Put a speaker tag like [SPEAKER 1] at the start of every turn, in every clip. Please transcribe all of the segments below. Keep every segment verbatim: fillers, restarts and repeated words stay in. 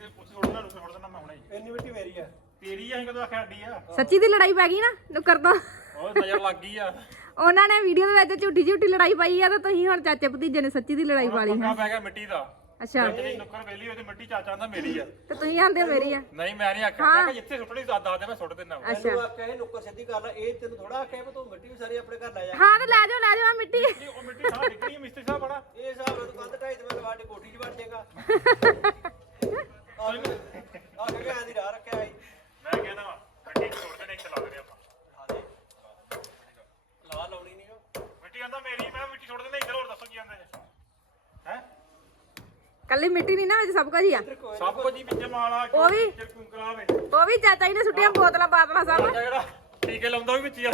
[SPEAKER 1] ਇੰਨੀ ਮਿੱਟੀ ਮੇਰੀ ਆ
[SPEAKER 2] ਤੇਰੀ ਆ ਕਦੋਂ ਆਖਿਆ ਅੱਡੀ ਆ
[SPEAKER 3] ਸੱਚੀ ਦੀ ਲੜਾਈ ਪੈ ਗਈ ਨਾ ਨੁੱਕਰ ਤੋਂ
[SPEAKER 2] ਉਹ ਨਜ਼ਰ ਲੱਗ ਗਈ ਆ
[SPEAKER 3] ਉਹਨਾਂ ਨੇ ਵੀਡੀਓ ਦੇ ਵਿੱਚ ਝੂਠੀ ਝੂਠੀ ਲੜਾਈ ਪਾਈ ਆ ਤੇ ਤੁਸੀਂ ਹੁਣ ਚਾਚੇ ਭਤੀਜੇ ਨੇ ਸੱਚੀ ਦੀ ਲੜਾਈ ਪਾ ਲਈ
[SPEAKER 2] ਪੰਗਾ
[SPEAKER 3] ਹੈ
[SPEAKER 2] ਪੈ ਗਿਆ ਮਿੱਟੀ ਦਾ
[SPEAKER 3] ਅੱਛਾ
[SPEAKER 2] ਜਿਹੜੀ ਨੁੱਕਰ ਵੇਲੀ ਉਹਦੀ ਮਿੱਟੀ ਚਾਚਾ ਦਾ ਮੇਰੀ ਆ
[SPEAKER 3] ਤੇ ਤੁਸੀਂ ਆਂਦੇ ਮੇਰੀ ਆ
[SPEAKER 2] ਨਹੀਂ ਮੈਂ ਨਹੀਂ ਆਖਿਆ ਮੈਂ ਕਿਹਾ ਜਿੱਥੇ ਸੁੱਟਣੀ ਦੱਸ ਦੇ ਮੈਂ ਸੁੱਟ ਦਿੰਦਾ
[SPEAKER 1] ਤੈਨੂੰ ਆਖਿਆ ਇਹ ਨੁੱਕਰ ਸਿੱਧੀ ਕਰ ਲੈ ਇਹ ਤੈਨੂੰ ਥੋੜਾ ਆਖਿਆ ਵੀ ਤੂੰ ਮਿੱਟੀ ਵੀ ਸਾਰੀ ਆਪਣੇ ਘਰ ਲੈ ਜਾ
[SPEAKER 3] ਹਾਂ ਤੇ ਲੈ ਜਾਓ ਲੈ ਜਾਓ ਆਹ ਮਿੱਟੀ
[SPEAKER 2] ਉਹ ਮਿੱਟੀ ਸਾਹ ਨਿਕਲੀ ਮਿਸਤਰੀ ਸਾਹਿਬ ਬੜਾ
[SPEAKER 1] ਇਹ ਹਿਸਾਬ ਨਾਲ ਤੂੰ ਕੰਧ ਢਾਈ ਤੇ ਮੈਂ ਲਵਾ ਕੇ ਕੋਠੀ 'ਚ ਵੜ ਜਾਏਗਾ ਆ ਕੇ ਆਂ ਦੀ ਰਾਹ ਰੱਖਿਆ ਸੀ
[SPEAKER 2] ਮੈਂ ਕਹਿੰਦਾ ਵਾ ਮਿੱਟੀ ਸੁੱਟ ਦੇਣੇ ਇੱਥੇ ਲਾ ਦੇਣੇ ਆਪਾਂ
[SPEAKER 1] ਲਾ ਲਾਉਣੀ ਨਹੀਂ
[SPEAKER 2] ਮਿੱਟੀ ਆਂਦਾ ਮੇਰੀ ਮੈਂ ਮਿੱਟੀ ਸੁੱਟ ਦੇਣੇ ਇੱਧਰ ਹੋਰ ਦੱਸੋ ਕੀ ਆਂਦੇ ਹੈ
[SPEAKER 3] ਕੱਲੀ ਮਿੱਟੀ ਨਹੀਂ ਨਾ ਵਿੱਚ ਸਭ ਕੁਝ ਹੀ ਆ
[SPEAKER 2] ਸਭ ਕੁਝ ਹੀ ਵਿੱਚ ਮਾਲਾ
[SPEAKER 3] ਉਹ ਵੀ
[SPEAKER 2] ਕੁੰਕਲਾ ਵੇ
[SPEAKER 3] ਉਹ ਵੀ ਚਾਚਾ ਜੀ ਨੇ ਸੁੱਟੀਆਂ ਬੋਤਲਾਂ ਬਾਤਲਾਂ ਸਭ
[SPEAKER 2] ਜਿਹੜਾ ਟੀਕੇ ਲਾਉਂਦਾ ਉਹ ਵੀ ਵਿੱਚ ਹੀ ਆ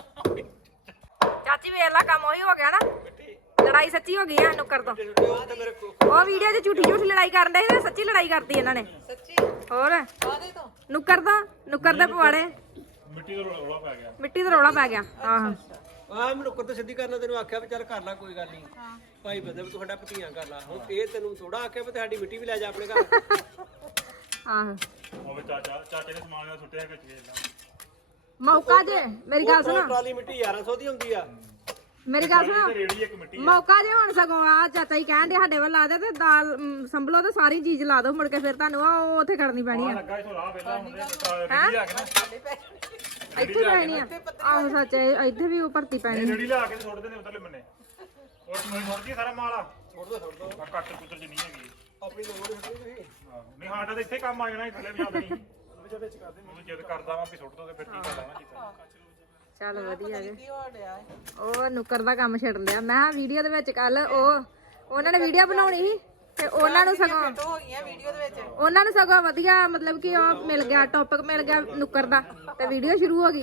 [SPEAKER 3] ਚਾਚੀ ਵੇਖ ਲਾ ਕੰਮ ਉਹੀ ਹੋ ਗਿਆ ਨਾ ਲੜਾਈ ਸੱਚੀ ਹੋ ਗਈ ਆ ਨੁੱਕਰ ਤੋਂ
[SPEAKER 1] ਮੇਰੇ
[SPEAKER 3] ਉਹ ਵੀਡੀਓ 'ਚ ਝੂਠੀ ਝੂਠੀ ਲੜਾਈ ਕਰਨ ਦੇ ਸੀ ਸੱਚੀ ਲੜਾਈ ਕਰਤੀ ਇਹਨਾਂ ਨੇ
[SPEAKER 4] ਸੱਚੀ
[SPEAKER 3] ਹੋਰ
[SPEAKER 4] ਕਾਹਦੇ ਤੋਂ
[SPEAKER 3] ਨੁੱਕਰ ਤੋਂ ਨੁੱਕਰ ਦੇ ਪਵਾੜੇ
[SPEAKER 2] ਮਿੱਟੀ ਦਾ ਰੌਲਾ ਪੈ ਗਿਆ
[SPEAKER 3] ਮਿੱਟੀ ਦਾ ਰੌਲਾ ਪੈ ਗਿਆ ਆਹ
[SPEAKER 1] ਆ ਮੈਂ ਨੁੱਕਰ ਤੇ ਸਿੱਧੀ ਕਰਨਾ ਤੈਨੂੰ ਆਖਿਆ ਵੀ ਚੱਲ ਕਰ ਲੈ ਕੋਈ ਗੱਲ ਨਹੀਂ ਭਾਈ ਬੰਦੇ ਵੀ ਤੁਹਾਡਾ ਭਤੀਆਂ ਕਰ ਲੈ ਹੁਣ ਇਹ ਤੈਨੂੰ ਥੋੜਾ ਆਖਿਆ ਵੀ ਤੁਹਾਡੀ ਮਿੱਟੀ ਵੀ ਲੈ ਜਾ ਆਪਣੇ ਘਰ
[SPEAKER 3] ਆਹ
[SPEAKER 2] ਉਹ ਵੀ ਚਾਚਾ ਚਾਚੇ ਨੇ ਸਮਾਨ ਦਾ ਸੁੱਟਿਆ ਵਿੱਚ ਵੇਲਾ
[SPEAKER 3] ਮੌਕਾ ਜੇ ਮੇਰੀ ਗੱਲ ਸੁਣੋ
[SPEAKER 1] ਟਰਾਲੀ ਮਿੱਟੀ ਗਿਆਰਾਂ ਸੌ ਦੀ ਹੁੰਦੀ ਆ
[SPEAKER 3] ਮੇਰੀ ਗੱਲ ਸੁਣੋ
[SPEAKER 2] ਰੇੜੀ ਇੱਕ ਮਿੱਟੀ
[SPEAKER 3] ਮੌਕਾ ਜੇ ਹੁਣ ਸਗੋਂ ਆ ਚਾਚਾ ਹੀ ਕਹਿਣ ਦੇ ਸਾਡੇ ਵੱਲ ਲਾ ਦੇ ਤੇ ਦਾਲ ਮ, ਸੰਭਲੋ ਤੇ ਸਾਰੀ ਚੀਜ਼ ਲਾ ਦੋ ਮੁੜ ਕੇ ਫਿਰ ਤੁਹਾਨੂੰ ਆ ਉਹ ਉੱਥੇ ਕਰਨੀ ਪੈਣੀ ਆ
[SPEAKER 2] ਲੱਗਾ ਇਥੋਂ ਰਾਹ ਵੇਲਾ ਹੁੰਦੇ ਰੇੜੀ ਲਿਆ ਕੇ ਨਾ
[SPEAKER 3] ਇੱਥੇ ਰਹਿਣੀ ਆ ਆਹੋ ਸੱਚ ਇਹ- ਇੱਥੇ ਵੀ ਉਹ ਭਰਤੀ ਪੈਣੀ ਆ।
[SPEAKER 2] ਰੇੜੀ ਲਿਆ ਕੇ ਸੁੱਟ ਦੇਣੇ ਉਧਰਲੇ ਬੰਨੇ ਉਹ ਤੁਹਾਨੂੰ ਸੁੱਟਦੀ ਸਾਰਾ ਮਾਲ ਆ
[SPEAKER 1] ਛੋੜ ਦੋ ਛੋੜ ਦੋ
[SPEAKER 2] ਆ ਕੱਟ ਕੁੱਤਰ ਚ ਨਹੀਂ ਹੈਗੀ
[SPEAKER 1] ਆਪਣੀ ਲੋੜ ਹੁੰਦੀ ਤੁਸੀਂ
[SPEAKER 2] ਆਹੋ। ਨਹੀਂ ਸਾਡਾ ਤਾਂ ਇੱਥੇ ਕੰਮ ਆ ਜਾਣਾ ਥੱਲੇ ਵੀ ਆਉਂਦੀ ਵਿੱਚ ਵਿੱਚ ਕਰਦੇ ਉਹ ਜਿੱਦ ਕਰਦਾ ਵਾ ਵੀ ਸੁੱਟ ਦੋ ਤੇ ਫਿਰ ਕੀ ਕਰਦਾ ਨਾ ਕੀਤਾ
[SPEAKER 3] ਚੱਲ ਵਧੀਆ ਜੇ
[SPEAKER 4] ਕੀ ਹੋ ਰਿਹਾ ਹੈ
[SPEAKER 3] ਉਹ ਨੁੱਕਰ ਦਾ ਕੰਮ ਛੱਡ ਲਿਆ ਮੈਂ ਕਿਹਾ ਵੀਡੀਓ ਦੇ ਵਿੱਚ ਕੱਲ ਉਹ ਉਹਨਾਂ ਨੇ ਵੀਡੀਓ ਬਣਾਉਣੀ ਸੀ ਤੇ ਉਹਨਾਂ ਨੂੰ ਸਗੋਂ
[SPEAKER 4] ਫੋਟੋ ਹੋ ਗਈਆਂ ਵੀਡੀਓ ਦੇ ਵਿੱਚ
[SPEAKER 3] ਉਹਨਾਂ ਨੂੰ ਸਗੋਂ ਵਧੀਆ ਮਤਲਬ ਕਿ ਉਹ ਮਿਲ ਗਿਆ ਟੌਪਿਕ ਮਿਲ ਗਿਆ ਨੁੱਕਰ ਦਾ ਤੇ ਵੀਡੀਓ ਸ਼ੁਰੂ ਹੋ ਗਈ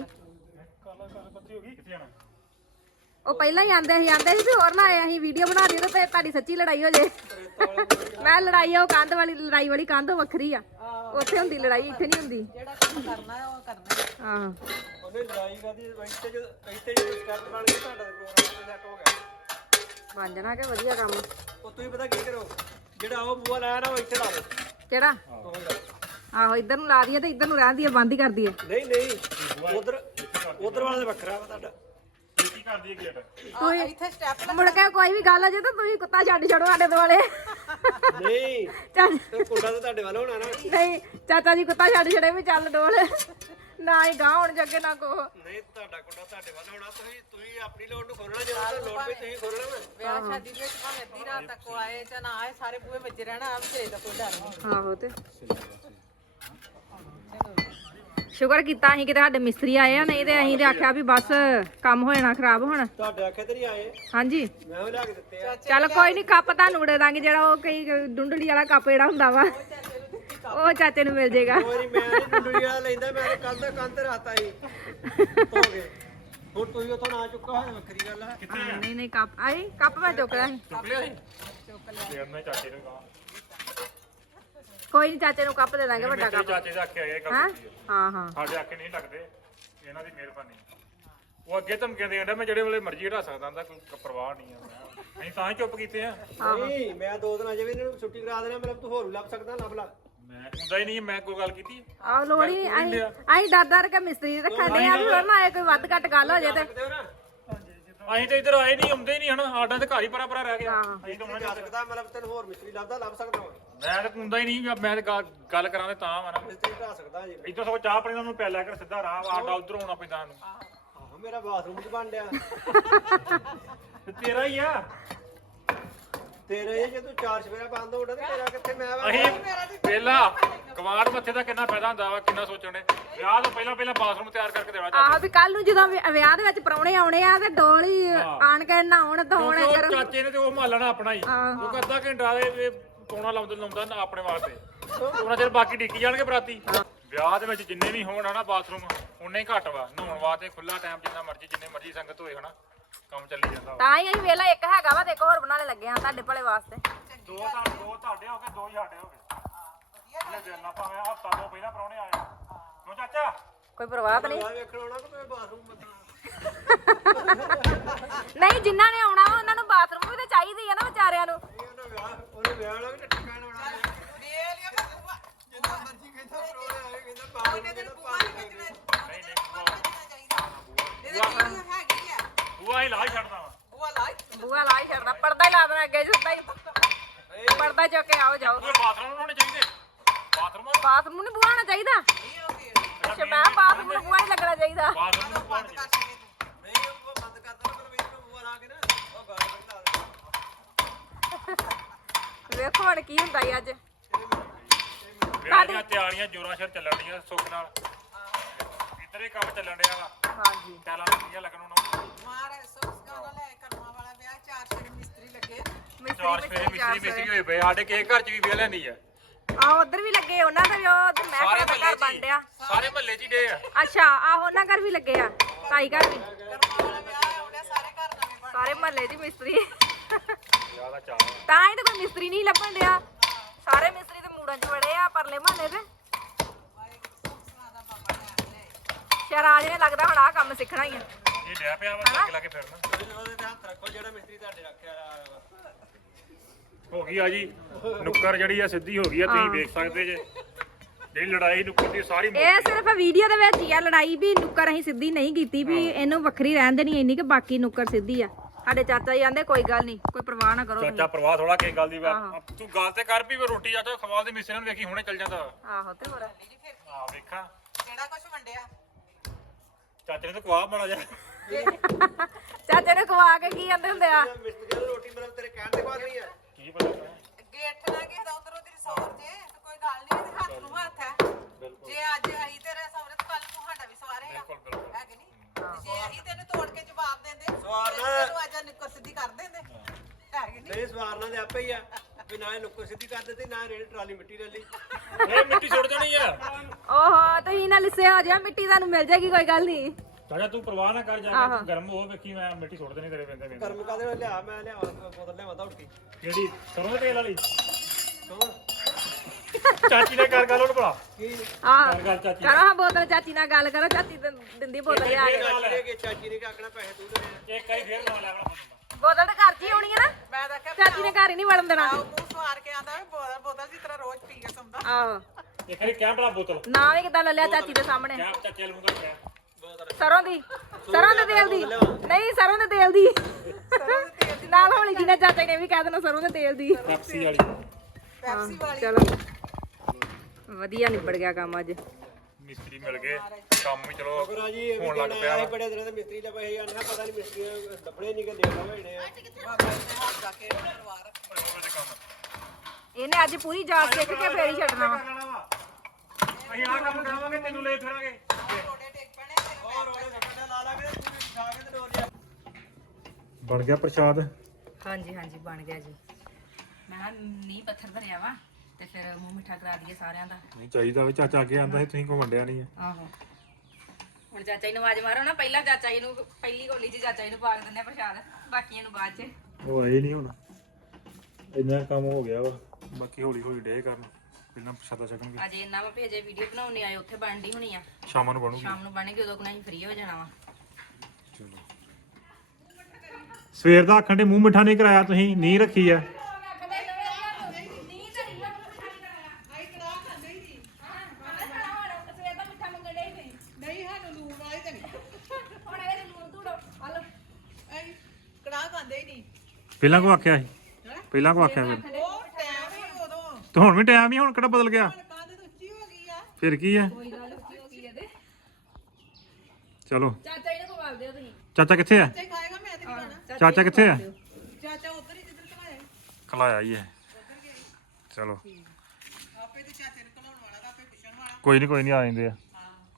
[SPEAKER 2] ਕਿੱਥੇ ਜਾਣਾ
[SPEAKER 3] ਉਹ ਪਹਿਲਾਂ ਹੀ ਆਂਦੇ ਸੀ ਆਂਦੇ ਸੀ ਵੀ ਹੋਰ ਨਾ ਆਏ ਅਸੀਂ ਵੀਡੀਓ ਬਣਾ ਰਹੀ ਤੇ ਤੁਹਾਡੀ ਸੱਚੀ ਲੜਾਈ ਹੋ ਜੇ ਮੈਂ ਲੜਾਈ ਆ ਉਹ ਕੰਧ ਵਾਲੀ ਲੜਾਈ ਵਾਲੀ ਕੰਧ ਵੱਖਰੀ ਆ ਉੱਥੇ ਹੁੰਦੀ ਲੜਾਈ ਇੱਥੇ ਨਹੀਂ ਹੁੰਦੀ
[SPEAKER 4] ਜਿਹੜਾ ਕੰਮ ਕਰਨਾ ਹੈ ਉਹ ਕਰਨਾ
[SPEAKER 3] ਆਹੋ
[SPEAKER 1] ਉਹਨੇ ਲੜਾਈ ਕਰਦੀ ਇੱਥੇ ਜਦੋਂ ਇੱਥੇ ਜਦੋਂ ਸਟੈਪ ਬਣ ਗਿਆ ਤੁਹਾਡਾ ਪ੍ਰੋਗਰਾਮ ਸੈੱਟ ਹੋ ਗਿਆ
[SPEAKER 3] ਬਣ ਜਾਣਾ ਕਿ ਵਧੀਆ ਕੰਮ
[SPEAKER 1] ਉਹ ਤੁਸੀਂ ਪਤਾ ਕੀ ਕਰੋ ਜਿਹੜਾ ਉਹ ਬੂਆ ਲਾਇਆ ਨਾ ਉਹ ਇੱਥੇ ਲਾ ਦਿਓ
[SPEAKER 3] ਕਿਹੜਾ ਆਹੋ ਇੱਧਰ ਨੂੰ ਲਾ ਦਈਏ ਤੇ ਇੱਧਰ ਨੂੰ ਰਹਿਣ ਦਈਏ ਬੰਦ ਹੀ ਕਰ ਦਈਏ
[SPEAKER 1] ਨਹੀਂ ਨਹੀਂ ਉਧਰ ਉਧਰ ਵਾਲਾ ਤਾਂ ਵੱਖਰਾ ਵਾ ਤੁਹਾਡਾ
[SPEAKER 2] ਕੀ ਕਰਦੀ ਹੈ ਗੇਟ
[SPEAKER 4] ਆ ਇੱਥੇ ਸਟੈਪ
[SPEAKER 3] ਮੁੜ ਕੇ ਕੋਈ ਵੀ ਗੱਲ ਹੋ ਜੇ ਤਾਂ ਤੁਸੀਂ ਕੁੱਤਾ ਛੱਡ ਛੜੋ ਸਾਡੇ ਦੁਆਲੇ
[SPEAKER 1] ਨਹੀਂ
[SPEAKER 3] ਚੱਲ
[SPEAKER 1] ਤੇ ਕੁੰਡਾ ਤਾਂ ਤੁਹਾਡੇ ਵੱਲ ਹੋਣਾ ਨਾ
[SPEAKER 3] ਨਹੀਂ ਚਾਚਾ ਜੀ ਕੁੱਤਾ ਛੱਡ ਛੜੇ ਵੀ ਚੱਲ ਡੋਲ ਨਾ ਹੀ ਗਾਂ ਹੋਣ ਜੱਗੇ ਨਾ ਕੋ
[SPEAKER 1] ਨਹੀਂ ਤੁਹਾਡਾ ਕੁੰਡਾ ਤੁਹਾਡੇ ਵੱਲ ਹੋਣਾ ਤੁਸੀਂ ਤੁਸੀਂ ਆਪਣੀ ਲੋੜ ਨੂੰ ਖੋਲਣਾ ਜਦੋਂ ਤਾਂ ਲੋੜ ਪਈ ਤੁਸੀਂ ਖੋਲਣਾ ਨਾ
[SPEAKER 4] ਵਿਆਹ ਸ਼ਾਦੀ ਦੇ ਵਿੱਚ ਭਾਵੇਂ ਅੱਧੀ ਰਾਤ ਤੱਕ ਉਹ ਆਏ ਜਾਂ ਨਾ ਆਏ ਸਾਰੇ ਬੂਹੇ ਵੱਜੇ ਰਹਿਣਾ ਆ ਵਿਚਾਰੇ ਦਾ ਕੋਈ ਡਰ ਨਹੀਂ
[SPEAKER 3] ਆਹੋ ਤੇ ਸ਼ੁਕਰ ਕੀਤਾ ਅਸੀਂ ਕਿਤੇ ਸਾਡੇ ਮਿਸਤਰੀ ਆਏ ਆ ਨਹੀਂ ਤੇ ਅਸੀਂ ਤੇ ਆਖਿਆ ਵੀ ਬਸ ਕੰਮ ਹੋ ਜਾਣਾ ਖਰਾਬ ਹੁਣ
[SPEAKER 1] ਤੁਹਾਡੇ ਆਖੇ ਤੇ ਨਹੀਂ ਆਏ
[SPEAKER 3] ਹਾਂਜੀ
[SPEAKER 1] ਮੈਂ ਉਹ ਲਿਆ ਕੇ ਦਿੱਤੇ ਆ
[SPEAKER 3] ਚੱਲ ਕੋਈ ਨਹੀਂ ਕੱਪ ਤੁਹਾਨੂੰ ਉੜੇ ਦਾਂਗੇ ਜਿਹੜਾ ਉਹ ਕਈ ਡੁੰਡੜੀ ਵਾਲਾ ਕੱਪ ਜਿਹੜਾ ਹੁੰਦਾ ਵਾ ਉਹ ਚਾਚੇ ਨੂੰ ਮਿਲ ਜੇਗਾ
[SPEAKER 1] ਕੋਈ ਨਹੀਂ ਮੈਂ ਨਹੀਂ ਡੁੰਡੜੀ ਵਾਲਾ ਲੈਂਦਾ ਮੈਂ ਤੇ ਕੱਲ ਦਾ ਕੰਨ ਤੇ ਰਾਤਾ ਸੀ ਹੋ ਗਏ ਹੁਣ ਤੁਸੀਂ ਉਥੋਂ ਨਾ ਚੁੱਕਾ ਹੋਇਆ ਵੱਖਰੀ ਗੱਲ ਆ
[SPEAKER 3] ਨਹੀਂ ਨਹੀਂ ਕੱਪ ਆਈ ਕੱਪ ਮੈਂ ਚੁੱਕਦਾ ਸੀ
[SPEAKER 2] ਚੁੱਕ ਲਿਆ ਸੀ ਫੇਰ ਮੈਂ ਚਾਚੇ ਨੂੰ ਕਹਾਂ
[SPEAKER 3] ਕੋਈ ਨਹੀਂ ਚਾਚੇ ਨੂੰ ਕੱਪ ਦੇ ਦਾਂਗੇ ਵੱਡਾ
[SPEAKER 2] ਮੇਰੇ
[SPEAKER 3] ਕੱਪ
[SPEAKER 2] ਚਾਚੇ ਦਾ ਆਖਿਆ ਇਹ
[SPEAKER 3] ਹਾਂ
[SPEAKER 2] ਕੰਮ
[SPEAKER 3] ਹਾਂ ਹਾਂ
[SPEAKER 2] ਸਾਡੇ ਆਖੇ ਨਹੀਂ ਲੱਗਦੇ ਇਹਨਾਂ ਦੀ ਮਿਹਰਬਾਨੀ ਉਹ ਅੱਗੇ ਧਮਕੀਆਂ ਦੇ ਦਿੰਦਾ ਮੈਂ ਜਿਹੜੇ ਵੇਲੇ ਮਰਜ਼ੀ ਹਟਾ ਸਕਦਾ ਹੁੰਦਾ ਕੋਈ ਪਰਵਾਹ ਨਹੀਂ ਆ ਮੈਂ ਅਸੀਂ ਤਾਂ ਹੀ ਚੁੱਪ ਕੀਤੇ ਆ
[SPEAKER 1] ਨਹੀਂ ਮੈਂ ਦੋ ਦਿਨ ਅਜੇ ਵੀ ਇਹਨਾਂ ਨੂੰ ਛੁੱਟੀ ਕਰਾ ਦੇਣਾ ਮਤਲਬ ਤੂੰ ਹੋਰ ਵੀ ਲੱਭ ਸਕਦਾ ਲੱਭ ਲਾ
[SPEAKER 2] ਮੈਂ ਹੁੰਦਾ ਹੀ ਨਹੀਂ ਮੈਂ ਕੋਈ ਗੱਲ ਕੀਤੀ
[SPEAKER 3] ਆਹ ਲੋੜ ਹੀ ਅਸੀਂ ਅਸੀਂ ਡਰ ਡਰ ਕੇ ਮਿਸਤਰੀ ਰੱਖਣ ਦੇ ਆ ਵੀ ਹੋਰ ਨਾ ਆਏ ਕੋਈ ਵੱਧ ਘੱਟ ਗੱਲ ਹੋ ਜੇ ਤੇ
[SPEAKER 1] ਸਕਦੇ ਹੋ ਨਾ
[SPEAKER 2] ਅਸੀਂ ਤਾਂ ਇੱਧਰ ਆਏ ਨਹੀਂ ਆਉਂਦੇ ਨਹੀਂ ਹਨਾ ਸਾਡਾ ਤਾਂ ਘਰ ਹੀ ਪਰਾ ਪਰਾ ਰਹਿ ਗਿਆ
[SPEAKER 3] ਹਾਂ
[SPEAKER 2] ਅਸੀਂ ਤਾਂ
[SPEAKER 1] ਜਾ ਸਕਦਾ ਮਤਲਬ ਤੈਨੂੰ ਹੋਰ ਮਿਸਤਰੀ ਲੱਭਦਾ ਲੱਭ ਸਕਦਾ ਵਾ
[SPEAKER 2] ਮੈਂ ਤਾਂ ਹੁੰਦਾ ਹੀ ਨਹੀਂ ਮੈਂ ਤਾਂ ਗੱਲ- ਗੱਲ ਕਰਾਂ ਤੇ ਤਾਂ ਵਾ ਨਾ
[SPEAKER 1] ਮਿਸਤਰੀ ਢਾ ਸਕਦਾ ਜੀ
[SPEAKER 2] ਇੱਧਰ ਸਗੋਂ ਚਾਹ ਪਾਣੀ ਨੂੰ ਪੈ ਲਿਆ ਕਰ ਸਿੱਧਾ ਰਾਹ ਆਡਾ ਉਧਰ ਆਉਣਾ ਪੈਂਦਾ ਸਾਨੂੰ
[SPEAKER 1] ਆਹੋ ਮੇਰਾ ਬਾਥਰੂਮ ਚ ਬਣ ਡਿਆ
[SPEAKER 2] ਤੇ ਤੇਰਾ ਹੀ ਆ
[SPEAKER 1] ਤੇਰੇ ਇਹ ਜੇ ਤੂੰ ਚਾਰ ਸਵੇਰਾ ਬੰਦ ਹੋਣਾ ਤੇ ਤੇਰਾ ਕਿੱਥੇ ਮੈਂ ਵਾ
[SPEAKER 2] ਅਸੀਂ ਪਹਿਲਾਂ ਗਵਾੜ ਮੱਥੇ ਦਾ ਕਿੰਨਾ ਫਾਇਦਾ ਹੁੰਦਾ ਵਾ ਕਿੰਨਾ ਸੋਚਣੇ ਵਿਆਹ ਤੋਂ ਪਹਿਲਾਂ ਪਹਿਲਾਂ ਬਾਥਰੂਮ ਤਿਆਰ ਕਰਕੇ ਦੇਣਾ ਚਾਹੀਦਾ
[SPEAKER 3] ਆਹ ਵੀ ਕੱਲ ਨੂੰ ਜਦੋਂ ਵਿ- ਵਿਆਹ ਦੇ ਵਿੱਚ ਪ੍ਰਾਹੁਣੇ ਆਉਣੇ ਆ ਤੇ ਡੋਲ ਹੀ ਆਣ ਕੇ ਨਹਾਉਣ ਧੋਣ
[SPEAKER 2] ਕਿਉਂਕਿ
[SPEAKER 3] ਕਰ
[SPEAKER 2] ਉਹ ਚਾਚੇ ਨੇ ਤੇ ਉਹ ਮਹੱਲਾ ਨਾ ਆਪਣਾ ਹੀ
[SPEAKER 3] ਹਾਂ।
[SPEAKER 2] ਉਹ ਅੱਧਾ ਘੰਟਾ ਦੇ ਪੌਣਾ ਲਾਉਂਦਾ ਲਾਉਂਦਾ ਨਾ ਆਪਣੇ ਵਾਸਤੇ ਉਹਨਾਂ ਚਿਰ ਬਾਕੀ ਡਿੱਕੀ ਜਾਣਗੇ ਬਰਾਤੀ ਵਿਆਹ ਦੇ ਵਿੱਚ ਜਿੰਨੇ ਵੀ ਹੋਣ ਹਨਾ ਬਾਥਰੂਮ ਉਨੇ ਹੀ ਘੱਟ ਵਾ ਨਹਾਉਣ ਵਾਸਤੇ ਖੁੱਲਾ ਟਾਈਮ ਜਿੰਨਾ ਮਰਜ਼ੀ ਜਿੰਨੇ ਮਰਜ਼ੀ ਸੰਗਤ ਹੋਏ ਹਨਾ ਕੰਮ ਚੱਲੀ ਜਾਂਦਾ ਵਾ
[SPEAKER 3] ਤਾਂ ਹੀ ਅਸੀਂ ਵੇਲਾ ਇੱਕ ਹੈਗਾ ਵਾ ਤੇ ਇੱਕ ਹੋਰ ਬਣਾਉਣੇ ਲੱਗੇ ਆ ਤੁਹਾਡੇ ਭਲੇ ਵਾਸਤੇ
[SPEAKER 2] ਦੋ ਤਾਂ ਦੋ ਤੁਹਾਡੇ ਹੋ ਗਏ ਦੋ ਹੀ ਸਾਡੇ ਹੋ ਗਏ ਇਹ ਦਿਨ ਭਾਵੇਂ ਹਫਤਾ ਤੋਂ ਪਹਿਲਾਂ ਪ੍ਰਾਹੁਣੇ ਆਏ ਕਿਉਂ ਚਾਚਾ
[SPEAKER 3] ਕੋਈ ਪਰਵਾਹ ਤਾਂ ਨਹੀਂ
[SPEAKER 1] ਆ ਵੇਖਣ ਆਉਣਾ ਕਿ ਮੈਂ ਬਾਥਰੂਮ ਮਤਲਬ
[SPEAKER 3] ਨਹੀਂ ਜਿਨ੍ਹਾਂ ਨੇ ਆਉਣਾ ਵਾ ਉਹਨਾਂ ਨੂੰ ਬਾਥਰੂਮ ਵੀ ਤਾਂ ਚਾਹੀਦੀ ਆ ਨਾ ਵਿਚਾਰਿਆਂ ਨੂੰ
[SPEAKER 1] ਇਹ ਉਹਨੇ ਵਿਆਹ ਉਹਨੇ ਵਿਆਹ ਵਾਲਾ ਵੀ ਟੱਟੀ ਪੈਣ ਆਉਣਾ
[SPEAKER 3] ਜਾਓ ਜਾਓ
[SPEAKER 2] ਉਹ ਬਾਥਰੂਮ ਬਣਾਉਣੇ ਚਾਹੀਦੇ ਬਾਥਰੂਮ
[SPEAKER 3] ਬਾਥਰੂਮ ਨੂੰ ਬੁਆਣਾ ਚਾਹੀਦਾ ਅੱਛਾ ਮੈਂ ਬਾਥਰੂਮ ਨੂੰ ਬੁਆ ਨਹੀਂ ਲੱਗਣਾ ਚਾਹੀਦਾ
[SPEAKER 2] ਬਾਥਰੂਮ ਨੂੰ
[SPEAKER 4] ਬੰਦ ਕਰ ਸਕੇ ਤੂੰ
[SPEAKER 1] ਨਹੀਂ ਉਹ ਬੰਦ ਕਰ ਦੋ ਮਤਲਬ ਇਹਨੂੰ ਬੂਆ ਲਾ ਕੇ ਨਾ ਉਹ ਗਾਲ ਕੱਢ ਲਾ ਦੇ
[SPEAKER 3] ਵੇਖੋ ਹੁਣ ਕੀ ਹੁੰਦਾ ਈ ਅੱਜ
[SPEAKER 2] ਵਿਆਹ ਦੀਆਂ ਤਿਆਰੀਆਂ ਜੋਰਾਂ ਸ਼ਰ ਚੱਲਣ ਡੀਆਂ ਸੁੱਖ ਨਾਲ ਇੱਧਰ ਹੀ ਕੰਮ ਚੱਲਣ ਡਿਆ ਵਾ
[SPEAKER 3] ਹਾਂਜੀ
[SPEAKER 2] ਟੈਲਾਂ ਲੱਗੀਆਂ ਲੱਗਣ ਨੂੰ
[SPEAKER 4] ਮਾਰ ਸੁੱਕਾ ਨਾ ਲੈ ਕਰਮਾ ਵਾਲਾ ਵਿਆਹ ਚਾਰ ਛੇ ਮਿਸਤਰੀ ਲੱਗੇ
[SPEAKER 2] ਚਾਰ ਸਵੇਰੇ ਮਿਸਤਰੀ ਮਿਸਤਰੀ ਹੋਏ ਪਏ ਸਾਡੇ ਕਿਸੇ ਘਰ ਚ ਵੀ ਵਿਆਹ ਲੈਂਦੀ ਆ
[SPEAKER 3] ਆ ਉਧਰ ਵੀ ਲੱਗੇ ਉਹਨਾਂ ਦਾ ਵੀ ਉਹ ਉਧਰ ਮੈਂ ਦਾ ਘਰ ਬਣ ਡਿਆ
[SPEAKER 2] ਸਾਰੇ ਮਹੱਲੇ ਚ ਹੀ ਡੇ ਆ
[SPEAKER 3] ਅੱਛਾ ਆਹੋ ਉਹਨਾਂ ਘਰ ਵੀ ਲੱਗੇ ਆ ਤਾਈ ਘਰ ਵੀ
[SPEAKER 4] ਕਰਮਾ ਵਾਲਾ ਵਿਆਹ ਆਉਂਦਾ ਸਾਰੇ ਘਰ ਨਵੇਂ ਬਣ
[SPEAKER 3] ਸਾਰੇ ਮਹੱਲੇ 'ਚ ਮਿਸਤਰੀ
[SPEAKER 2] ਵਿਆਹ ਦਾ ਚਾਅ
[SPEAKER 3] ਤਾਂ ਹੀ ਤਾਂ ਕੋਈ ਮਿਸਤਰੀ ਨਹੀਂ ਲੱਭਣ ਡਿਆ ਸਾਰੇ ਮਿਸਤਰੀ ਤੇ ਮੂੜਾਂ 'ਚ ਵੜੇ ਆ ਪਰਲੇ ਮਹੱਲੇ ਦੇ ਸ਼ਰਾਜ ਨੇ ਲੱਗਦਾ ਹੁਣ ਆਹ ਕੰਮ ਸਿੱਖਣਾ ਹੀ ਆ
[SPEAKER 2] ਇਹ ਡਿਆ ਪਿਆ ਵਾ ਲੱਗ ਲਾ ਕੇ ਫਿਰਨਾ
[SPEAKER 1] ਉਹਦੇ ਤੇ ਹੱਥ ਰੱਖੋ ਜਿਹੜਾ ਮਿਸਤਰੀ ਤੁਹਾਡੇ ਰੱਖਿਆ ਆ
[SPEAKER 2] ਹੋ ਗਈ ਆ ਜੀ ਨੁੱਕਰ ਜਿਹੜੀ ਆ ਸਿੱਧੀ ਹੋ ਗਈ ਆ ਤੁਸੀਂ ਦੇਖ ਸਕਦੇ ਜੇ ਜਿਹੜੀ ਲੜਾਈ ਨੁੱਕਰ ਦੀ ਸਾਰੀ ਮੁੱਕ
[SPEAKER 3] ਇਹ ਸਿਰਫ ਵੀਡੀਓ ਦੇ ਵਿੱਚ ਹੀ ਆ ਲੜਾਈ ਵੀ ਨੁੱਕਰ ਅਸੀਂ ਸਿੱਧੀ ਨਹੀਂ ਕੀਤੀ ਵੀ ਇਹਨੂੰ ਵੱਖਰੀ ਰਹਿਣ ਦੇਣੀ ਇੰਨੀ ਕਿ ਬਾਕੀ ਨੁੱਕਰ ਸਿੱਧੀ ਆ ਸਾਡੇ ਚਾਚਾ ਜੀ ਆਂਦੇ ਕੋਈ ਗੱਲ ਨਹੀਂ ਕੋਈ ਪਰਵਾਹ ਨਾ ਕਰੋ
[SPEAKER 2] ਚਾਚਾ ਪ੍ਰਵਾਹ ਥੋੜਾ ਕਿਸੇ ਗੱਲ ਦੀ ਵਾ ਤੂੰ ਗੱਲ ਤੇ ਕਰ ਵੀ ਰੋਟੀ ਚਾਚਾ ਖਵਾਲ ਦੇ ਮਿਸਤਰੀ ਨੂੰ ਵੇਖੀ ਹੁਣੇ ਚੱਲ ਜਾਂਦਾ
[SPEAKER 3] ਆਹੋ ਤੇ ਹੋਰ
[SPEAKER 2] ਆ ਵੇਖਾਂ
[SPEAKER 4] ਕਿਹੜਾ ਕੁਝ ਵੰਡਿਆ
[SPEAKER 2] ਚਾਚੇ ਨੇ ਤਾਂ ਖਵਾ ਬਣਾ ਜਾ
[SPEAKER 3] ਚਾਚੇ ਨੇ ਖਵਾ ਕੇ ਕੀ ਕਹਿੰਦੇ ਹੁੰਦੇ ਆ
[SPEAKER 1] ਮਿਸਤਰੀ ਨੂੰ ਰੋਟੀ ਮਤਲਬ ਤੇਰੇ ਕਹਿਣ ਦੇ ਬਾਅਦ ਨਹੀਂ ਆ
[SPEAKER 2] ਕੀ ਪਤਾ
[SPEAKER 4] ਗੇਟ ਨਾ ਕਿਸੇ ਦਾ ਉਧਰ ਉਧਰ ਸੌਰ ਜੇ ਤੇ ਕੋਈ ਗੱਲ ਨਹੀਂ ਇਹਦੇ ਹੱਥ ਨੂੰ ਹੱਥ ਹੈ ਜੇ ਅੱਜ ਅਸੀਂ ਤੇਰੇ ਸੌਰੇ ਤੇ ਕੱਲ ਤੁਹਾਡਾ ਵੀ ਸਵਾਰੇਗਾ
[SPEAKER 2] ਬਿਲਕੁਲ ਬਿਲਕੁਲ
[SPEAKER 4] ਹੈ ਕਿ ਨਹੀਂ ਤੇ ਜੇ ਅਸੀਂ ਤੈਨੂੰ ਤੋੜ ਕੇ ਜਵਾਬ ਦਿੰਦੇ
[SPEAKER 1] ਸਵਾਰ
[SPEAKER 4] ਤੇ
[SPEAKER 1] ਲੈ।
[SPEAKER 4] ਤੈਨੂੰ ਅੱਜ ਨਿੱਕਰ ਸਿੱਧੀ ਕਰ ਦਿੰਦੇ ਹੈ ਕਿ ਨਹੀਂ
[SPEAKER 1] ਨਹੀਂ ਸਵਾਰਨਾ ਤੇ ਆਪੇ ਹੀ ਆ ਵੀ ਨਾ ਇਹ ਨੁੱਕਰ ਸਿੱਧੀ ਕਰ ਦਿੱਤੀ ਨਾ ਰੇੜੀ ਟਰਾਲੀ ਮਿੱਟੀ ਲੈ ਲਈ
[SPEAKER 2] ਇਹ ਮਿੱਟੀ ਸੁੱਟ ਦੇਣੀ ਆ
[SPEAKER 3] ਓਹੋ ਤੁਸੀਂ ਨਾ ਲਿੱਸੇ ਹੋ ਜਾ ਮਿੱਟੀ ਤੁਹਾਨੂੰ ਮਿਲ ਜਾਏਗੀ ਕੋਈ ਗੱਲ ਨਹੀਂ
[SPEAKER 2] ਚਾਚਾ ਤੂੰ ਪ੍ਰਵਾਹ ਨਾ ਕਰ ਜਾ ਕੇ ਤੂੰ ਗਰਮ ਹੋ ਵੇਖੀ ਮੈਂ ਮਿੱਟੀ ਸੁੱਟ ਦੇਣੀ ਤੇਰੇ ਪੈਂਦੇ ਪੈਂਦੇ
[SPEAKER 1] ਕਰਮ ਕਾਦੇ ਨਾਲ ਲਿਆ ਮੈਂ ਲਿਆ ਬੋਤਲ ਲਿਆਵਾਂ ਤਾਂ ਉੱਠੀ
[SPEAKER 2] ਕਿਹੜੀ ਸਰੋਂ ਦੇ ਤੇਲ ਵਾਲੀ
[SPEAKER 1] ਕੌਣ
[SPEAKER 2] ਚਾਚੀ ਨੇ ਕਰ ਗੱਲ ਉਹਨੂੰ ਭਲਾ
[SPEAKER 1] ਕੀ
[SPEAKER 3] ਆਹ
[SPEAKER 2] ਕਰ ਗੱਲ ਚਾਚੀ
[SPEAKER 3] ਕਰੋ ਹਾਂ ਬੋਤਲ ਚਾਚੀ ਨਾਲ ਗੱਲ ਕਰੋ ਚਾਚੀ ਦਿੰ- ਦਿੰਦੀ ਬੋਤਲ ਲਿਆ ਕੇ
[SPEAKER 1] ਚਾਚੀ ਨੇ ਕਿ ਚਾਚੀ ਨੇ ਕਿ ਆਖਣਾ ਪੈਸੇ ਤੂੰ ਦੇ
[SPEAKER 2] ਇੱਕ ਵਾਰੀ ਫੇਰ ਲਾ ਲੈ ਆਪਣਾ ਮੁੰਡਾ
[SPEAKER 3] ਬੋਤਲ ਤਾਂ ਘਰ 'ਚ ਹੀ ਹੋਣੀ ਹੈ ਨਾ
[SPEAKER 4] ਮੈਂ ਤਾਂ ਕਿਹਾ
[SPEAKER 3] ਚਾਚੀ ਨੇ ਘਰ ਹੀ ਨਹੀਂ ਵੜਨ ਦੇਣਾ
[SPEAKER 4] ਆਓ ਮੂੰਹ ਸਵਾਰ ਕੇ ਆਂਦਾ ਬੋਤਲ ਬੋਤਲ ਦੀ ਤਰ੍ਹਾਂ ਰੋਜ਼ ਪੀ ਕੇ ਸੌਂਦਾ
[SPEAKER 3] ਆਹੋ
[SPEAKER 2] ਇੱਕ ਵਾਰੀ ਕਹਿ ਭਲਾ ਬੋਤਲ
[SPEAKER 3] ਨਾ ਵੀ ਕਿਦਾਂ ਲੈ ਲਿਆ ਚਾਚੀ ਦੇ ਸਾਹਮਣੇ
[SPEAKER 2] ਕਹਿ ਚਾਚੇ ਲੂੰਗਾ ਕਹਿ
[SPEAKER 3] ਸਰੋਂ ਦੀ ਸਰੋਂ ਦੇ ਤੇਲ ਦੀ ਨਹੀਂ ਸਰੋਂ ਦੇ ਤੇਲ ਦੀ ਨਾਲ ਹੌਲੀ ਜੀ ਨੇ ਚਾਚਾ ਨੇ ਵੀ ਕਹਿ ਦੇਣਾ ਸਰੋਂ ਦੇ ਤੇਲ ਦੀ
[SPEAKER 2] ਪੈਪਸੀ ਵਾਲੀ
[SPEAKER 4] ਪੈਪਸੀ ਵਾਲੀ
[SPEAKER 3] ਚਲੋ ਵਧੀਆ ਨਿਬੜ ਗਿਆ ਕੰਮ ਅੱਜ
[SPEAKER 2] ਮਿਸਤਰੀ ਮਿਲ ਗਏ ਕੰਮ ਵੀ ਚਲੋ
[SPEAKER 1] ਸ਼ੁਕਰਾ ਜੀ ਇਹ ਵੀ
[SPEAKER 2] ਹੋਣ ਲੱਗ
[SPEAKER 1] ਦਿਨ
[SPEAKER 2] ਪਿਆ
[SPEAKER 1] ਆਇਆ
[SPEAKER 2] ਵਾ।
[SPEAKER 1] ਸੀ ਬੜੇ ਦਿਨਾਂ ਦੇ ਮਿਸਤਰੀ ਦਾ ਪੈਸੇ ਆਣਾ ਪਤਾ ਨਹੀਂ ਮਿਸਤਰੀ ਲੱਭਣੇ ਨਹੀਂ ਕਿ ਦੇ ਲਵੇ
[SPEAKER 4] ਬਾਬਾ ਜੀ ਨੇ ਹੱਥ ਦਾ ਕੇ ਪਰਿਵਾਰ
[SPEAKER 3] ਇਹਨੇ ਅੱਜ ਪੂਰੀ ਜਾਚ ਸਿੱਖ ਕੇ ਫੇਰ ਹੀ ਛੱਡਣਾ ਵਾ
[SPEAKER 2] ਅਸੀਂ ਆਹ ਕੰਮ ਕਰਾਵਾਂਗੇ ਤੈਨੂੰ ਲੈ ਫਿਰਾਂਗੇ
[SPEAKER 4] ਰੋੜੇ ਟੇਕ ਪੈਣੇ ਤੇਰੇ
[SPEAKER 1] ਔਰ ਉਹਦੇ ਸੱਟਾ ਲਾ ਲਾ ਕੇ ਤੂੰ ਖਾ ਕੇ ਤੇ ਡੋਰ ਲਿਆ
[SPEAKER 2] ਬਣ ਗਿਆ ਪ੍ਰਸ਼ਾਦ
[SPEAKER 3] ਹਾਂਜੀ ਹਾਂਜੀ ਬਣ ਗਿਆ ਜੀ ਮੈਂ ਕਿਹਾ ਨੀ ਪੱਥਰ ਭਰਿਆ ਵਾ ਤੇ ਫਿਰ ਮੂੰਹ ਮਿੱਠਾ ਕਰਾ ਦਈਏ ਸਾਰਿਆਂ ਦਾ
[SPEAKER 2] ਨਹੀਂ ਚਾਹੀਦਾ ਵੀ ਚਾਚਾ ਅੱਗੇ ਆਂਦਾ ਸੀ ਤੁਸੀਂ ਕੋ ਵੰਡਿਆ ਨਹੀਂ ਹੈ
[SPEAKER 3] ਆਹੋ ਹੁਣ ਚਾਚਾ ਜੀ ਨੂੰ ਆਵਾਜ਼ ਮਾਰੋ ਨਾ ਪਹਿਲਾਂ ਚਾਚਾ ਜੀ ਨੂੰ ਪਹਿਲੀ ਗੋਲੀ 'ਚ ਚਾਚਾ ਜੀ ਨੂੰ ਪਾ ਕੇ ਦਿੰਦੇ ਆ ਪ੍ਰਸ਼ਾਦ ਬਾਕੀਆਂ ਨੂੰ ਬਾਅਦ 'ਚ
[SPEAKER 2] ਉਹ ਆਏ ਨਹੀਂ ਹੁਣ ਇੰਨਾ ਕੰਮ ਹੋ ਗਿਆ ਵਾ ਬਾਕੀ ਹੌਲੀ ਹੌਲੀ ਡੇ ਕਰਨ ਪਹਿਲਾਂ ਪ੍ਰਸ਼ਾਦਾ ਛਕਣਗੇ
[SPEAKER 3] ਅਜੇ ਇੰਨਾ ਵਾ ਭੇਜੇ ਵੀਡੀਓ ਬਣਾਉਣੀ ਆਏ ਉੱਥੇ ਬਣਦੀ ਹੋਣੀ ਆ
[SPEAKER 2] ਸ਼ਾਮਾਂ ਨੂੰ ਬਣੂਗੀ
[SPEAKER 3] ਸ਼ਾਮ ਨੂੰ ਬਣੇਗੀ ਉਦੋਂ ਕੋਲ ਅਸੀਂ ਫ੍ਰੀ ਹੋ ਜਾਣਾ ਵਾ
[SPEAKER 2] ਚਲੋ ਸਵੇਰ ਦਾ ਆਖਣ ਦੇ ਮੂੰਹ ਮਿੱਠਾ ਨਹੀਂ ਕਰਾਇਆ ਤੁਸੀਂ ਨਹੀਂ ਰੱਖੀ ਆ
[SPEAKER 4] ਨਹੀਂ ਸਾਨੂੰ ਲੂਣ ਵਾਲੇ ਤੇ ਨਹੀਂ ਕੜਾਹ ਖਾਂਦੇ ਹੀ ਨਹੀਂ
[SPEAKER 2] ਪਹਿਲਾਂ ਕੋ ਆਖਿਆ ਸੀ ਪਹਿਲਾਂ ਕੋ ਆਖਿਆ ਫਿਰ
[SPEAKER 4] ਉਹ ਟਾਈਮ ਹੀ ਉਦੋਂ
[SPEAKER 2] ਤੇ ਹੁਣ ਵੀ ਟਾਈਮ ਹੀ ਹੁਣ ਕਿਹੜਾ ਬਦਲ ਗਿਆ
[SPEAKER 4] ਕੰਧ ਤਾਂ ਉੱਚੀ ਹੋ ਗਈ ਆ
[SPEAKER 2] ਫਿਰ ਕੀ ਹੈ
[SPEAKER 3] ਕੋਈ ਗੱਲ ਉੱਚੀ ਹੋ ਗਈ ਇਹਦੇ
[SPEAKER 2] ਚਲੋ
[SPEAKER 3] ਚਾਚਾ ਜੀ ਨੂੰ ਖਵਾਲ ਦਿਓ ਤੁਸੀਂ
[SPEAKER 2] ਚਾਚਾ ਕਿੱਥੇ ਆ
[SPEAKER 4] ਤੇ ਖਾਏਗਾ ਮੈਂ ਤੇ ਨਹੀਂ ਖਾਣਾ
[SPEAKER 2] ਚਾਚਾ ਕਿੱਥੇ ਆ
[SPEAKER 4] ਚਾਚਾ ਉਧਰ ਹੀ ਜਿੱਧਰ ਕਮਾਇਆ
[SPEAKER 2] ਖਲਾਇਆ ਹੀ ਹੈ ਚਲੋ
[SPEAKER 4] ਆਪੇ ਤੇ ਚਾਚੇ ਨੂੰ ਘਲਾਉਣ ਵਾਲਾ ਤਾਂ ਆਪੇ ਪੁੱਛਣ ਵਾਲਾ
[SPEAKER 2] ਕੋਈ ਨਹੀਂ ਕੋਈ ਨਹੀਂ ਆ ਜਾਂਦੇ ਆ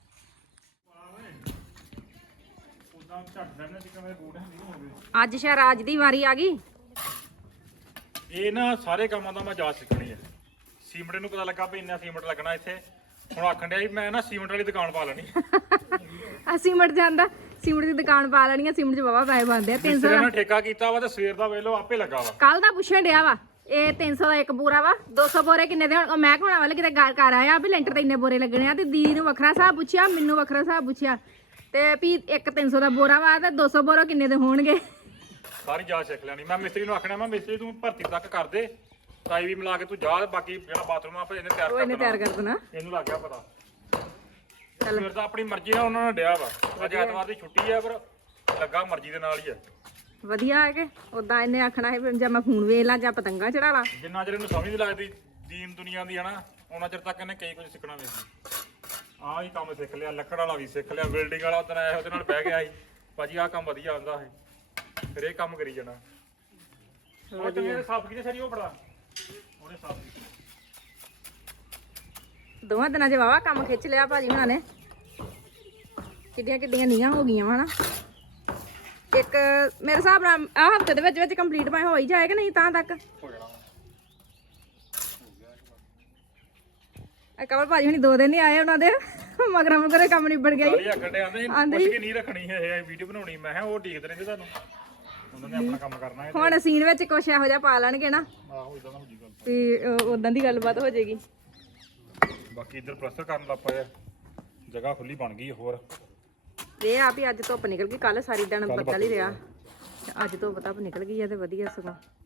[SPEAKER 3] ਅੱਜ ਸ਼ਹਿਰਾਜ ਦੀ ਵਾਰੀ ਆ ਗਈ
[SPEAKER 2] ਇਹ ਨਾ ਸਾਰੇ ਕੰਮਾਂ ਦਾ ਮੈਂ ਜਾਚ ਸਿੱਖਣੀ ਹੈ ਸੀਮੈਂਟ ਨੂੰ ਪਤਾ ਲੱਗਾ ਵੀ ਇੰਨਾ ਸੀਮੈਂਟ ਲੱਗਣਾ ਇੱਥੇ ਹੁਣ ਆਖਣ ਡਿਆ ਸੀ ਮੈਂ ਨਾ ਸੀਮੈਂਟ ਵਾਲੀ ਦੁਕਾਨ ਪਾ ਲੈਣੀ
[SPEAKER 3] ਆ ਸੀਮਟ ਜਾਂਦਾ ਸੀਮਟ ਦੀ ਦੁਕਾਨ ਪਾ ਲੈਣੀ ਆ ਸੀਮਟ ਚ ਬਾਬਾ ਪੈਸੇ ਬਣਦੇ ਆ ਤਿੰਨ ਸੌ
[SPEAKER 2] ਮਿਸਤਰੀ ਨੇ ਠੇਕਾ ਕੀਤਾ ਵਾ ਤੇ ਸਵੇਰ ਦਾ ਵੇਲੋ ਆਪੇ ਲੱਗਾ ਵਾ
[SPEAKER 3] ਕੱਲ ਦਾ ਪੁੱਛਣ ਡਿਆ ਵਾ ਇਹ ਤਿੰਨ ਸੌ ਦਾ ਇੱਕ ਬੋਰਾ ਵਾ ਦੋ ਸੌ ਬੋਰੇ ਕਿੰਨੇ ਦੇ ਹੁਣ ਉਹ ਮੈਂ ਕੋਣਾ ਵਾਲੇ ਕਿਤੇ ਗੱਲ ਕਰ ਆਇਆ ਵੀ ਲੈਂਟਰ ਤੇ ਇੰਨੇ ਬੋਰੇ ਲੱਗਣੇ ਆ ਤੇ ਦੀਦੀ ਨੂੰ ਵੱਖਰਾ ਹਿਸਾਬ ਪੁੱਛਿਆ ਮੈਨੂੰ ਵੱਖਰਾ ਹਿਸਾਬ ਪੁੱਛਿਆ ਤੇ ਵੀ ਇੱਕ ਤਿੰਨ ਸੌ ਦਾ ਬੋਰਾ ਵਾ ਤੇ ਦੋ ਸੌ ਬੋਰਾ ਕਿੰਨੇ ਦੇ ਹੋਣਗੇ
[SPEAKER 2] ਸਾਰੀ ਜਾਚ ਸਿੱਖ ਲੈਣੀ ਮੈਂ ਮਿਸਤਰੀ ਨੂੰ ਆਖਣਾ ਮੈਂ ਮਿਸਤਰੀ ਤੂੰ ਭਰਤੀ ਤੱਕ ਕਰ ਦੇ ਸਾਈ ਵੀ ਮਿਲਾ ਕੇ ਤੂੰ ਜਾ ਤੇ ਬਾਕੀ ਜਿਹੜਾ ਬਾਥਰੂਮ ਆਪੇ ਇਹਨੇ ਤਿਆਰ
[SPEAKER 3] ਉਹ
[SPEAKER 2] ਕਰ
[SPEAKER 3] ਇਹਨੇ ਤਿਆਰ
[SPEAKER 2] ਦੇਣਾ
[SPEAKER 3] ਕਰ ਦੇਣਾ
[SPEAKER 2] ਇਹਨੂੰ ਲੱਗ ਗਿਆ ਪਤਾ ਸਵੇਰ ਦਾ ਆਪਣੀ ਮਰਜ਼ੀ ਨਾਲ ਉਹਨਾਂ ਨੇ ਡਿਆ ਵਾ ਅੱਜ ਐਤਵਾਰ ਦੀ ਛੁੱਟੀ ਆ ਪਰ ਲੱਗਾ ਮਰਜ਼ੀ ਦੇ ਨਾਲ ਹੀ ਆ
[SPEAKER 3] ਵਧੀਆ ਹੈ ਕਿ ਉਦਾਂ ਇਹਨੇ ਆਖਣਾ ਹੈ ਵੀ ਜਾਂ ਮੈਂ ਫੋਨ ਵੇਖ ਲਾਂ ਜਾਂ ਪਤੰਗਾ ਚੜਾ ਲਾਂ
[SPEAKER 2] ਜਿੰਨਾ ਚਿਰ ਇਹਨੂੰ ਸਮਝ ਨਹੀਂ ਲੱਗਦੀ ਦੀਨ ਦੁਨੀਆ ਦੀ ਹਨਾ ਉਹਨਾਂ ਚਿਰ ਤੱਕ ਇਹਨੇ ਕਈ ਕੁਝ ਸਿੱਖਣਾ ਵੇਖੀ ਆਹ ਹੀ ਕੰਮ ਸਿੱਖ ਲਿਆ, ਲੱਕੜ ਵਾਲਾ ਵੀ ਸਿੱਖ ਲਿਆ, ਬਿਲਡਿੰਗ ਵਾਲਾ ਉਦੋਂ ਆਇਆ ਉਹਦੇ ਨਾਲ ਬਹਿ ਗਿਆ ਸੀ ਭਾਜੀ ਆਹ ਕੰਮ ਵਧੀਆ ਆਉਂਦਾ ਹੈ, ਫਿਰ ਇਹ ਕੰਮ ਕਰੀ ਜਾਣਾ। ਉਹ ਤੇ ਸਾਫ ਕਿਤੇ ਸਾਰੀ ਉਹ ਬੜਾ ਉਹਨੇ ਸਾਫ ਕੀਤੀ
[SPEAKER 3] ਦੋਵਾਂ ਦਿਨਾਂ 'ਚ ਵਾਵਾ ਕੰਮ ਖਿੱਚ ਲਿਆ ਭਾਜੀ ਹੁਣਾਂ ਨੇ। ਕਿੱਡੀਆਂ ਕਿੱਡੀਆਂ ਨੀਆਂ ਹੋ ਗਈਆਂ ਵਾ ਨਾ। ਇੱਕ ਮੇਰੇ ਹਿਸਾਬ ਨਾਲ ਆਹ ਹਫਤੇ ਦੇ ਵਿੱਚ ਵਿੱਚ ਕੰਪਲੀਟ ਭਾਵੇਂ ਹੋ ਹੀ ਜਾਏ ਕਿ ਨਹੀਂ ਤਾਂ ਤੱਕ।
[SPEAKER 2] ਹੋ ਜਾਣਾ
[SPEAKER 3] ਇਹ ਕਮਲ ਭਾਜੀ ਹੁਣੀ ਦੋ ਦਿਨ ਹੀ ਆਏ ਉਹਨਾਂ ਦੇ ਮਗਰਾਂ ਮਗਰੇ ਕੰਮ ਨਿਬੜ ਗਿਆ
[SPEAKER 2] ਸਾਰੀ ਆਖੜੇ ਆਂਦੇ ਕੁਝ ਕੀ ਨਹੀਂ ਰੱਖਣੀ ਇਹ ਵੀਡੀਓ ਬਣਾਉਣੀ। ਮੈਂ ਕਿਹਾ ਉਹ ਡੀਕਦੇ ਰਹਿੰਦੇ ਤੁਹਾਨੂੰ, ਉਹਨਾਂ ਨੇ ਆਪਣਾ ਕੰਮ ਕਰਨਾ ਹੈ।
[SPEAKER 3] ਹੁਣ ਸੀਨ ਵਿੱਚ ਕੁਛ ਇਹੋ ਜਿਹਾ ਪਾ ਲੈਣਗੇ ਨਾ
[SPEAKER 2] ਆਹੋ ਇਦਾਂ ਦਾ ਹੋ ਜੀ ਗੱਲ
[SPEAKER 3] ਵੀ ਉਦਾਂ ਦੀ ਗੱਲਬਾਤ ਹੋ ਜਾਏਗੀ।
[SPEAKER 2] ਬਾਕੀ ਇੱਧਰ ਪਲਸਟਰ ਕਰਨ ਲੱਗ ਪਏ ਆ, ਜਗ੍ਹਾ ਖੁੱਲੀ ਬਣ ਗਈ ਹੋਰ।
[SPEAKER 3] ਇਹ ਆ ਵੀ ਅੱਜ ਧੁੱਪ ਨਿਕਲ ਗਈ, ਕੱਲ ਸਾਰੀ ਦਿਨ ਬੱਦਲ ਹੀ ਰਿਹਾ, ਅੱਜ ਧੁੱਪ ਧੁੱਪ ਨਿਕਲ ਗਈ ਆ ਤੇ ਵਧੀਆ ਸਗੋਂ।